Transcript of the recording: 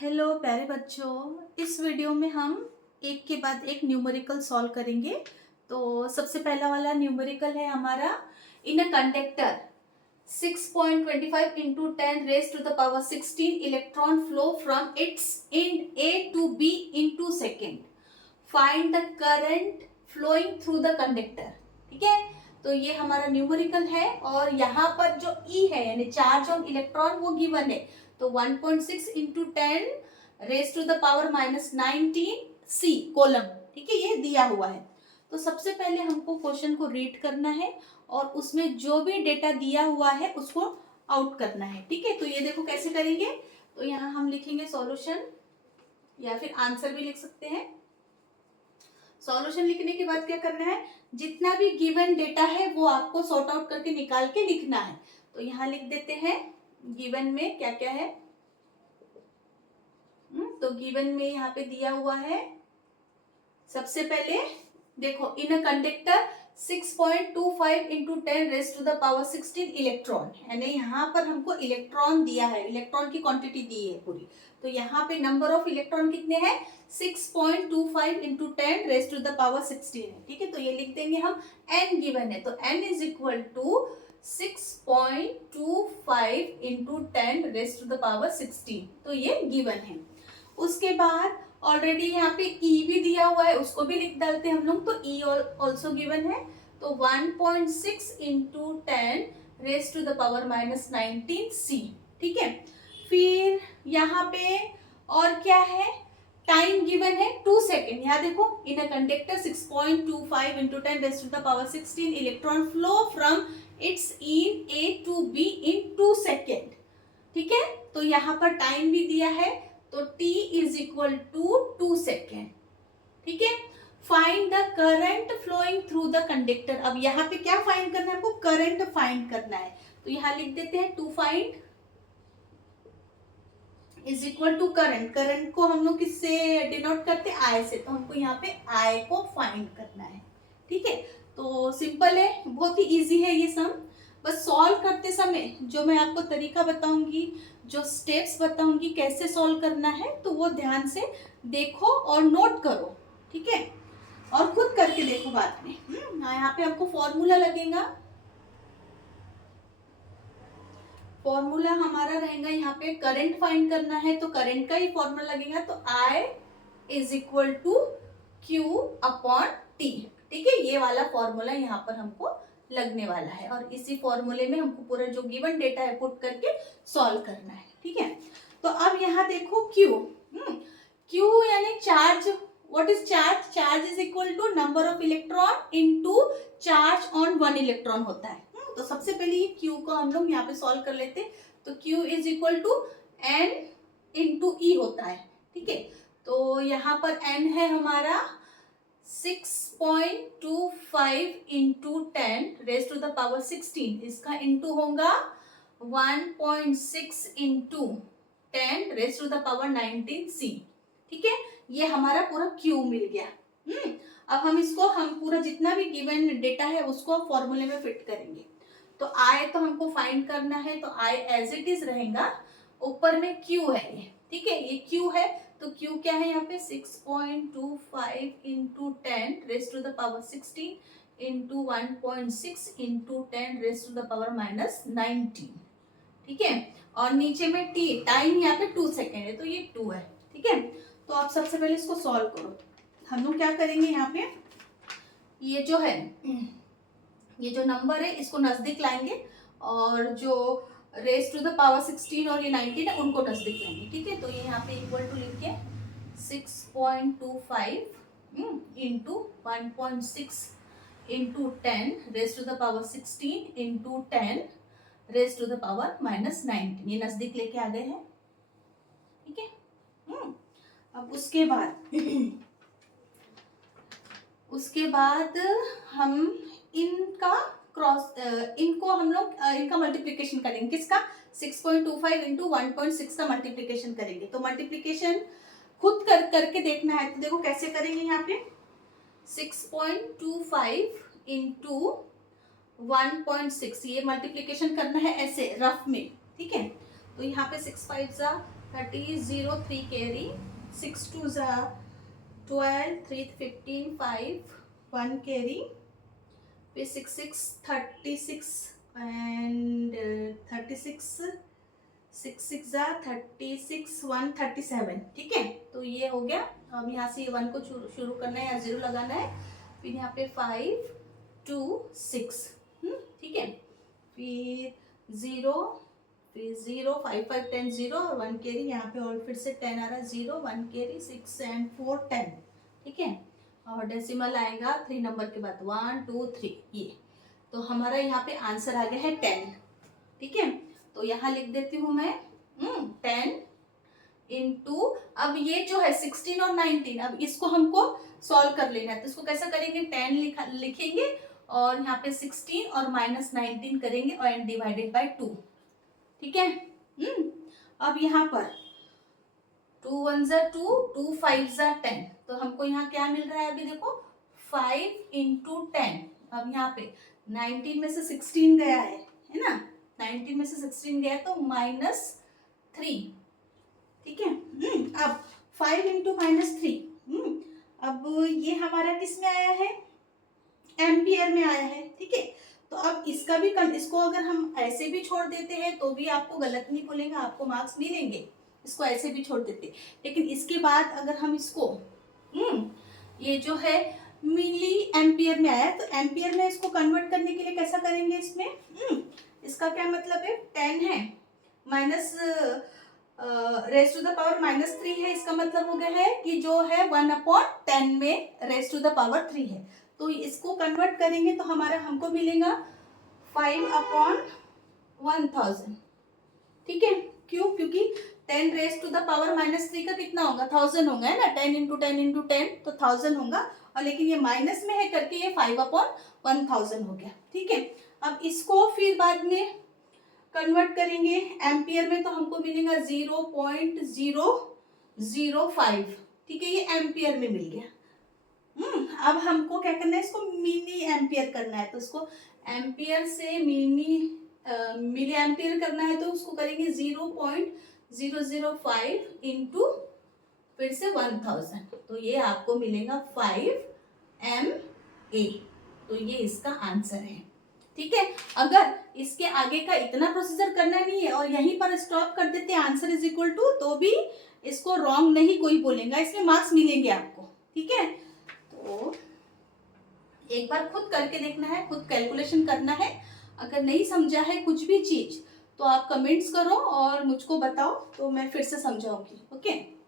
Hello प्यारे बच्चों। इस वीडियो में हम एक के बाद एक न्यूमेरिकल सॉल्व करेंगे। तो सबसे पहला वाला न्यूमेरिकल है हमारा, इन a conductor 6.25 into 10 raised to the power 16 electron flow from its end A to B into second. Find the current flowing through the conductor. ठीक है, तो ये हमारा न्यूमेरिकल है और यहाँ पर जो E है यानी चार्ज ऑन इलेक्ट्रॉन वो गिवन है। तो 1.6 into 10 raise to the power -19 C coulomb. ठीक है, ये दिया हुआ है। तो सबसे पहले हमको क्वेश्चन को रीड करना है और उसमें जो भी डेटा दिया हुआ है उसको आउट करना है। ठीक है, तो ये देखो कैसे करेंगे। तो यहाँ हम लिखेंगे सॉल्यूशन या फिर आंसर भी लिख सकते हैं। सॉल्यूशन लिखने के बाद क्या करना है, जितना भी गिवन डेटा है वो आपको सॉर्ट आउट करके निकाल के लिखना है। तो यहाँ लिख देते हैं गिवन में क्या क्या है। तो गिवन में यहाँ पे दिया हुआ है, सबसे पहले देखो, in a conductor 6.25 into 10 raise to the power 16 electron, यानी यहाँ पर हमको इलेक्ट्रॉन दिया है, इलेक्ट्रॉन की क्वांटिटी दी है पूरी। तो यहाँ पे नंबर ऑफ इलेक्ट्रॉन कितने हैं, 6.25 into 10 raise to the power 16 है। ठीक है, तो ये लिख देंगे हम, n गिवन है तो n is equal to 6.25 into 10 raise to the power 16, तो ये गिवन है। उसके बाद ऑलरेडी यहाँ पे E भी दिया हुआ है, उसको भी लिख डालते हैं हम लोग। तो E ऑल्सो गिवन है, तो 1.6 into 10 raise to the power -19 C। ठीक है, फिर यहाँ पे और क्या है, टाइम गिवन है 2 सेकेंड। यहाँ देखो, in a conductor 6.25 into 10 raise to the power 16 electron flow from its in A to B in 2 second. ठीक है, तो यहाँ पर टाइम भी दिया है, तो t is equal to 2 second. ठीक है, find the current flowing through the conductor. अब यहाँ पे क्या फाइंड करना है आपको, करंट फाइंड करना है। तो यहाँ लिख देते हैं to find is equal to current. Current को हम लोग किससे डिनोट करते हैं, I से, तो हमको यहाँ पे I को फाइंड करना है। ठीक है, तो सिंपल है, बहुत ही इजी है ये सम। बस सॉल्व करते समय जो मैं आपको तरीका बताऊंगी, जो स्टेप्स बताऊंगी कैसे सॉल्व करना है, तो वो ध्यान से देखो और नोट करो। ठीक है, और खुद करके देखो बाद में। यहाँ पे आपको फॉर्मूला लगेगा, फॉर्मूला हमारा रहेगा यहाँ पे, करंट फाइंड करना है तो करंट का ही फॉर्मूला लगेगा। तो I is equal to Q upon T। ठीक है, ये वाला फॉर्मूला यहाँ पर हमको लगने वाला है और इसी फॉर्मूले में हमको पूरा जो गिवन डेटा है पुट करके सॉल्व करना है। ठीक है, तो अब यहाँ देखो Q, Q यानी charge. What is charge, charge is equal to number of electron into charge on one electron होता है। तो सबसे पहले ये Q को हम लोग यहाँ पे सॉल्व कर लेते हैं। तो Q is equal to N into E होता है। ठीक है, तो यहाँ पर N है हमारा 6.25 into 10 raise to the power 16, इसका इंटू होगा 1.6 into 10 raise to the power 19 C। ठीक है, ये हमारा पूरा Q मिल गया। अब हम पूरा जितना भी गिवन डेटा है उसको फॉर्मूले में फिट करेंगे। तो I तो हमको फाइंड करना है, तो I एज इट इज रहेगा, ऊपर में Q है ये। ठीक है, ये Q है, तो Q क्या है यहाँ पे, 6.25 into 10 raise to the power 16 into 1.6 into 10 raise to the power -19। ठीक है, और नीचे में T, टाइम यहाँ पे 2 सेकेंड है, तो ये 2 है। ठीक है, तो आप सबसे पहले इसको सॉल्व करो। हम लोग क्या करेंगे, यहाँ पे ये जो है, ये जो नंबर है इसको नजदीक लाएंगे और जो रेज टू द पावर 16 और ये 19 है उनको नजदीक लाएंगे। ठीक है, तो ये यहाँ पे इक्वल टू लिख के 6.25 into 1.6 into 10 raise to the power 16 into 10 raise to the power -19, ये नजदीक लेके आ गए हैं। ठीक है, अब उसके बाद हम इनको हम लोग इनका मल्टीप्लिकेशन करेंगे। किसका, 6.25 इंटू 1.6 का मल्टीप्लिकेशन करेंगे। तो मल्टीप्लिकेशन खुद करके देखना है, तो देखो कैसे करेंगे। यहाँ पे 6.25 इंटू 1.6, ये मल्टीप्लिकेशन करना है ऐसे रफ में। ठीक है, तो यहाँ पे 6 5 जा 30 कैरी, 6 2 ज़ा 12, 3 15 5 1 कैरी, फिर 6 6 36 एंड 36, 6 6 ज़ा 36 1 37। ठीक है, तो ये हो गया। अब यहाँ से ये 1 को शुरू करना है या 0 लगाना है, फिर यहाँ पे 5 2 6। ठीक है, फिर 0, फिर 0 5 5 10 0 और 1 कैरी, यहाँ पे और फिर से 10 आ रहा है, 0 1 कैरी 6 एंड 4 10। ठीक है, और डेसिमल आएगा 3 नंबर के बाद 1 2 3 ये। तो हमारा यहाँ पे आंसर आ गया है 10। ठीक है, तो यहाँ लिख देती हूँ मैं 10 इंटू, अब ये जो है 16 और 19, अब इसको हमको सॉल्व कर लेना है। तो इसको कैसा करेंगे, 10 लिखेंगे और यहाँ पे 16 और -19 करेंगे और एंड डिवाइडेड बाय 2। ठीक है, अब यहाँ पर 2 1 ज़ा 2, 2 5 ज़ा 10, तो हमको यहाँ क्या मिल रहा है, अभी देखो 5 इंटू 10। अब यहाँ पे 19 में से 16 गया है ना, 19 में से 16 गया तो -3। ठीक है, अब 5 इंटू -3, अब ये हमारा किस में आया है, एम्पियर में आया है। ठीक है, तो अब इसका भी इसको अगर हम ऐसे भी छोड़ देते हैं तो भी आपको गलत नहीं बोलेगा, आपको मार्क्स मिलेंगे। इसको ऐसे भी छोड़ देते, लेकिन इसके बाद अगर हम इसको ये जो है मिली एम्पियर में आया, तो एम्पियर में इसको कन्वर्ट करने के लिए कैसा करेंगे, इसमें इसका क्या मतलब है, 10 है minus raise to the power -3 है, इसका मतलब हो गया है कि जो है 1/10 में रेस टू द पावर 3 है। तो इसको कन्वर्ट करेंगे तो हमारा हमको मिलेगा 5/1000। ठीक है, क्यों, क्योंकि 10 रेस टू द पावर -3 का कितना होगा, 1000 होगा, है ना, 10 इंटू 10 इंटू 10 तो 1000 होगा, और लेकिन ये माइनस में है करके ये 5/1000 हो गया। ठीक है, अब इसको फिर बाद में कन्वर्ट करेंगे एम्पियर में, तो हमको मिलेगा 0.005। ठीक है, ये एम्पियर में मिल गया। अब हमको क्या करना है, इसको मिली एम्पियर करना है, तो इसको एम्पियर से मिली एम्पियर करना है, तो उसको करेंगे 0.005 इंटू फिर से 1000, तो ये आपको मिलेगा 5 MA। तो ये इसका आंसर है। ठीक है, अगर इसके आगे का इतना प्रोसीजर करना नहीं है और यहीं पर स्टॉप कर देते हैं आंसर इज इक्वल टू, तो भी इसको रॉन्ग नहीं कोई बोलेगा, इसमें मार्क्स मिलेंगे आपको। ठीक है, तो एक बार खुद करके देखना है, खुद कैलकुलेशन करना है। अगर नहीं समझा है कुछ भी चीज तो आप कमेंट्स करो और मुझको बताओ, तो मैं फिर से समझाऊंगी। ओके।